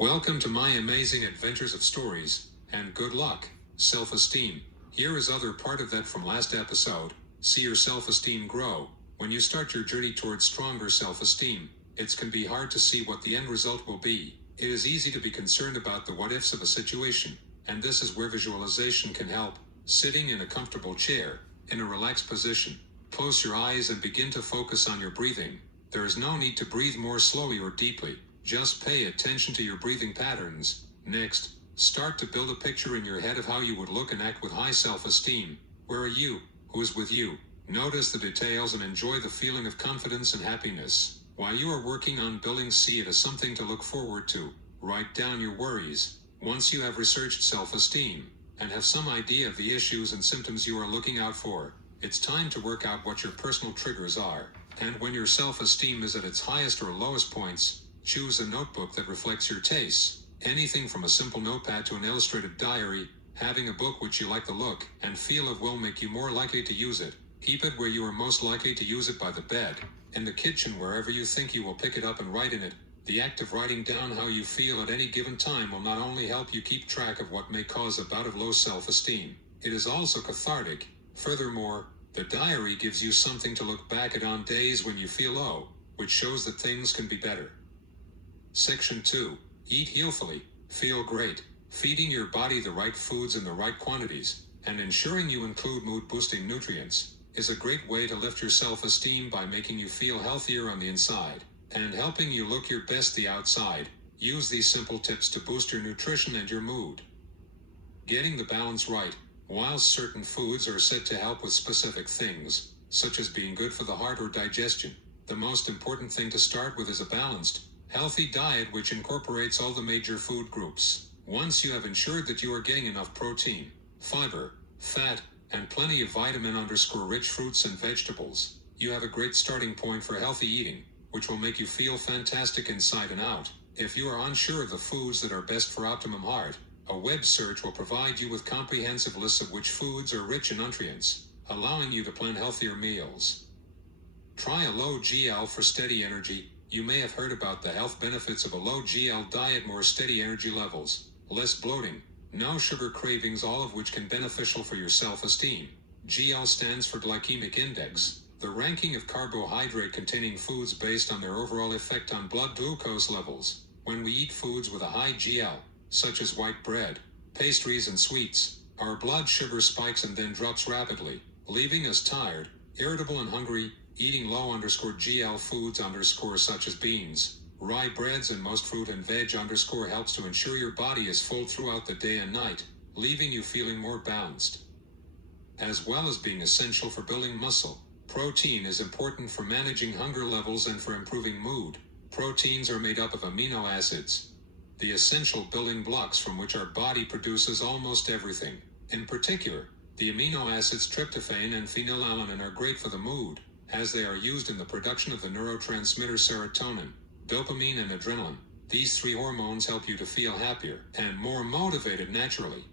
Welcome to my amazing adventures of stories, and good luck, self-esteem. Here is other part of that from last episode. See your self-esteem grow. When you start your journey towards stronger self-esteem, it can be hard to see what the end result will be. It is easy to be concerned about the what-ifs of a situation, and this is where visualization can help. Sitting in a comfortable chair, in a relaxed position, close your eyes and begin to focus on your breathing. There is no need to breathe more slowly or deeply. Just pay attention to your breathing patterns. Next, start to build a picture in your head of how you would look and act with high self-esteem. Where are you? Who is with you? Notice the details and enjoy the feeling of confidence and happiness. While you are working on building, see it as something to look forward to. Write down your worries. Once you have researched self-esteem, and have some idea of the issues and symptoms you are looking out for, it's time to work out what your personal triggers are. And when your self-esteem is at its highest or lowest points, choose a notebook that reflects your tastes. Anything from a simple notepad to an illustrated diary. Having a book which you like the look and feel of will make you more likely to use it. Keep it where you are most likely to use it, by the bed, in the kitchen, wherever you think you will pick it up and write in it. The act of writing down how you feel at any given time will not only help you keep track of what may cause a bout of low self-esteem, it is also cathartic. Furthermore, the diary gives you something to look back at on days when you feel low, which shows that things can be better. Section 2. Eat healthfully. Feel great. Feeding your body the right foods in the right quantities, and ensuring you include mood-boosting nutrients, is a great way to lift your self-esteem by making you feel healthier on the inside, and helping you look your best the outside. Use these simple tips to boost your nutrition and your mood. Getting the balance right. While certain foods are said to help with specific things, such as being good for the heart or digestion, the most important thing to start with is a balanced, healthy diet which incorporates all the major food groups. Once you have ensured that you are getting enough protein, fiber, fat, and plenty of vitamin-rich fruits and vegetables, you have a great starting point for healthy eating, which will make you feel fantastic inside and out. If you are unsure of the foods that are best for optimum heart, a web search will provide you with comprehensive lists of which foods are rich in nutrients, allowing you to plan healthier meals. Try a low GL for steady energy. You may have heard about the health benefits of a low GL diet: more steady energy levels, less bloating, no sugar cravings, all of which can be beneficial for your self-esteem. GL stands for glycemic index, the ranking of carbohydrate-containing foods based on their overall effect on blood glucose levels. When we eat foods with a high GL, such as white bread, pastries and sweets, our blood sugar spikes and then drops rapidly, leaving us tired, irritable and hungry. Eating low_GL foods such as beans, rye breads and most fruit and veg helps to ensure your body is full throughout the day and night, leaving you feeling more balanced. As well as being essential for building muscle, protein is important for managing hunger levels and for improving mood. Proteins are made up of amino acids, the essential building blocks from which our body produces almost everything. In particular, the amino acids tryptophan and phenylalanine are great for the mood, as they are used in the production of the neurotransmitter serotonin, dopamine and adrenaline. These three hormones help you to feel happier and more motivated naturally.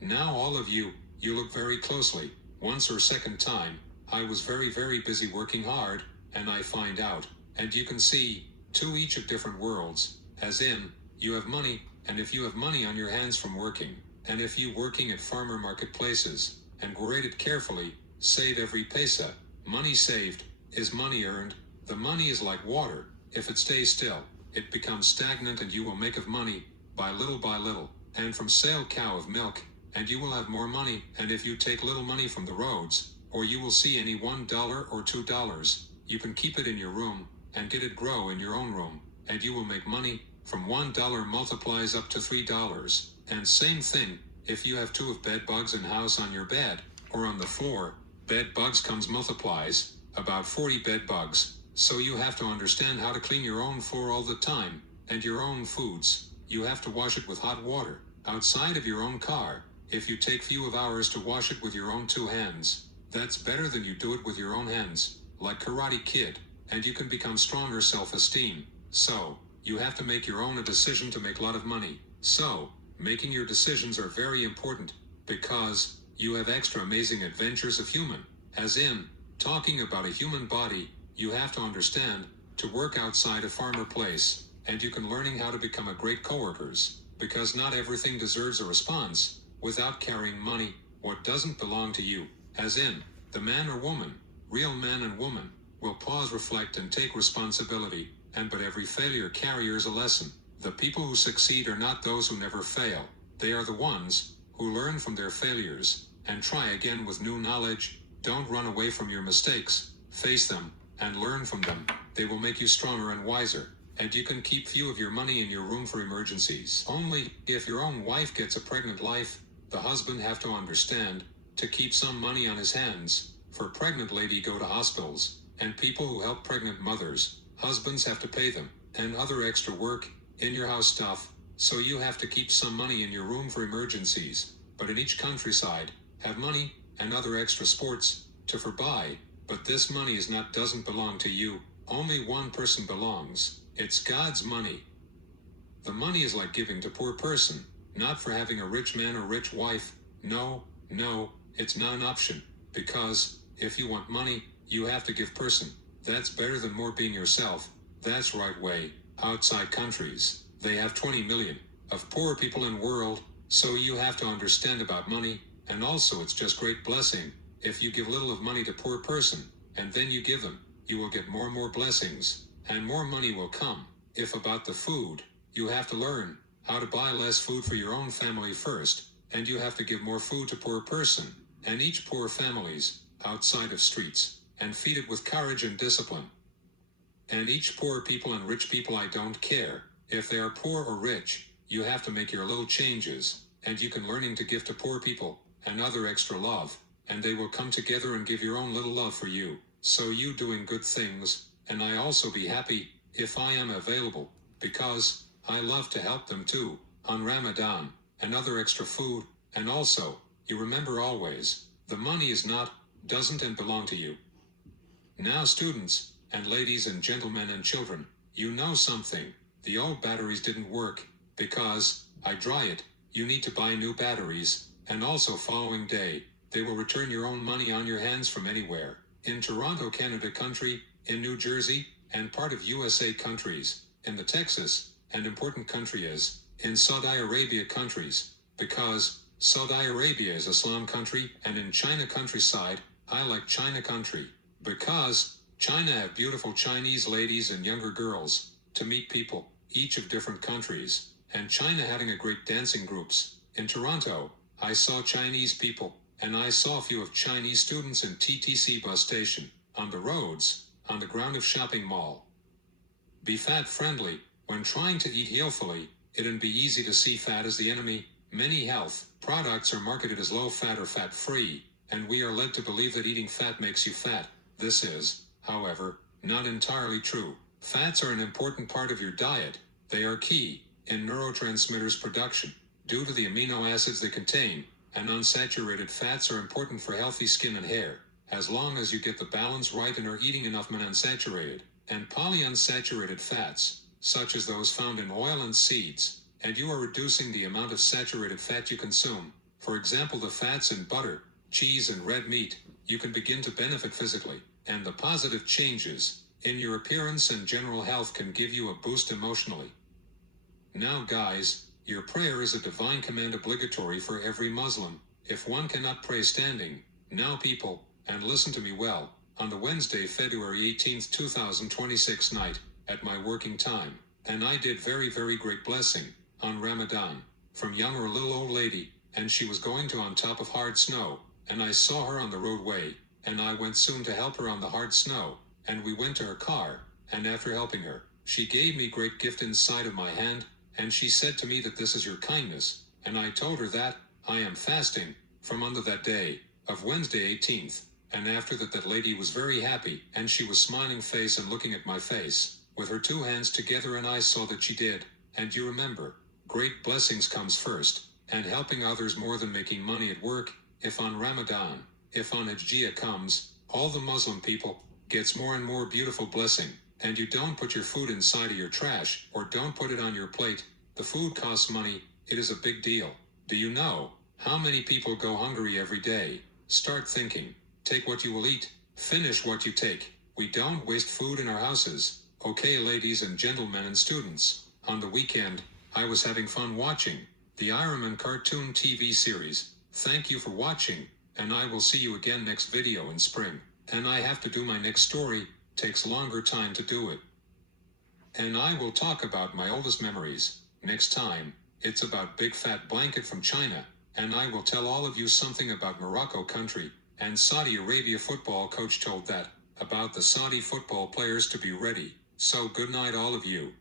Now all of you, you look very closely. Once or second time, I was very busy working hard, and I find out, and you can see, to each of different worlds, as in, you have money, and if you have money on your hands from working, and if you working at farmer marketplaces, and grade it carefully, save every paisa. Money saved is money earned. The money is like water. If it stays still, it becomes stagnant, and you will make of money, by little, and from sale cow of milk, and you will have more money. And if you take little money from the roads, or you will see any $1 or $2, you can keep it in your room, and get it grow in your own room, and you will make money. From $1 multiplies up to $3. And same thing, if you have 2 of bed bugs in house on your bed, or on the floor, bed bugs comes multiplies, about 40 bed bugs. So you have to understand how to clean your own floor all the time, and your own foods. You have to wash it with hot water, outside of your own car. If you take few of hours to wash it with your own 2 hands, that's better than you do it with your own hands, like Karate Kid, and you can become stronger self-esteem. So, you have to make your own a decision to make a lot of money. So, making your decisions are very important, because you have extra amazing adventures of human, as in, talking about a human body. You have to understand, to work outside a farmer place, and you can learning how to become a great coworkers, because not everything deserves a response, without carrying money, what doesn't belong to you, as in, the man or woman, real man and woman, will pause, reflect and take responsibility, but every failure carries a lesson. The people who succeed are not those who never fail, they are the ones who learn from their failures, and try again with new knowledge. Don't run away from your mistakes, face them, and learn from them. They will make you stronger and wiser, and you can keep few of your money in your room for emergencies. Only, if your own wife gets a pregnant life, the husband have to understand, to keep some money on his hands, for pregnant lady go to hospitals, and people who help pregnant mothers, husbands have to pay them, and other extra work, in your house stuff, so you have to keep some money in your room for emergencies, but in each countryside, have money, and other extra sports, to buy, but this money doesn't belong to you, only one person belongs, it's God's money. The money is like giving to poor person, not for having a rich man or rich wife, no, it's not an option, because, if you want money, you have to give person, that's better than more being yourself, that's right way, outside countries, they have 20 million, of poor people in world, so you have to understand about money, and also it's just great blessing, if you give little of money to poor person, and then you give them, you will get more and more blessings, and more money will come. If about the food, you have to learn how to buy less food for your own family first, and you have to give more food to poor person, and each poor families, outside of streets, and feed it with courage and discipline. And each poor people and rich people, I don't care, if they are poor or rich, you have to make your little changes, and you can learning to give to poor people, and other extra love, and they will come together and give your own little love for you, so you doing good things, and I also be happy, if I am available, because, I love to help them too, on Ramadan, and other extra food, and also, you remember always, the money doesn't and belong to you. Now students, and ladies and gentlemen and children, you know something, the old batteries didn't work, because, I dry it, you need to buy new batteries, and also following day, they will return your own money on your hands from anywhere, in Toronto, Canada country, in New Jersey, and part of USA countries, in the Texas, and important country is, in Saudi Arabia countries, because, Saudi Arabia is Islam country, and in China countryside, I like China country, because, China have beautiful Chinese ladies and younger girls, to meet people, each of different countries, and China having a great dancing groups, in Toronto, I saw Chinese people, and I saw a few of Chinese students in TTC bus station, on the roads, on the ground of shopping mall. Be fat friendly, when trying to eat healthfully, it'd be easy to see fat as the enemy, many health products are marketed as low fat or fat free, and we are led to believe that eating fat makes you fat, this is, however, not entirely true, fats are an important part of your diet, they are key, in neurotransmitters production, due to the amino acids they contain, and unsaturated fats are important for healthy skin and hair, as long as you get the balance right and are eating enough monounsaturated, and polyunsaturated fats, such as those found in oil and seeds, and you are reducing the amount of saturated fat you consume, for example the fats in butter, cheese and red meat, you can begin to benefit physically, and the positive changes in your appearance and general health can give you a boost emotionally. Now guys, your prayer is a divine command obligatory for every Muslim, if one cannot pray standing, now people, and listen to me well, on the Wednesday, February 18, 2026 night, at my working time, and I did very great blessing, on Ramadan, from young or little old lady, and she was going to on top of hard snow, and I saw her on the roadway, and I went soon to help her on the hard snow, and we went to her car, and after helping her, she gave me great gift inside of my hand, and she said to me that this is your kindness, and I told her that, I am fasting, from under that day, of Wednesday 18th, and after that lady was very happy, and she was smiling face and looking at my face, with her two hands together and I saw that she did, and you remember, great blessings comes first, and helping others more than making money at work, if on Ramadan, if on Hajjiyah comes, all the Muslim people, gets more and more beautiful blessing, and you don't put your food inside of your trash, or don't put it on your plate, the food costs money, it is a big deal. Do you know how many people go hungry every day? Start thinking, take what you will eat, finish what you take, we don't waste food in our houses, Okay, ladies and gentlemen and students, on the weekend, I was having fun watching the Ironman cartoon TV series. Thank you for watching, and I will see you again next video in spring. And I have to do my next story, takes longer time to do it. And I will talk about my oldest memories. Next time, it's about Big Fat Blanket from China, and I will tell all of you something about Morocco country, and Saudi Arabia football coach told that, about the Saudi football players to be ready. So good night all of you.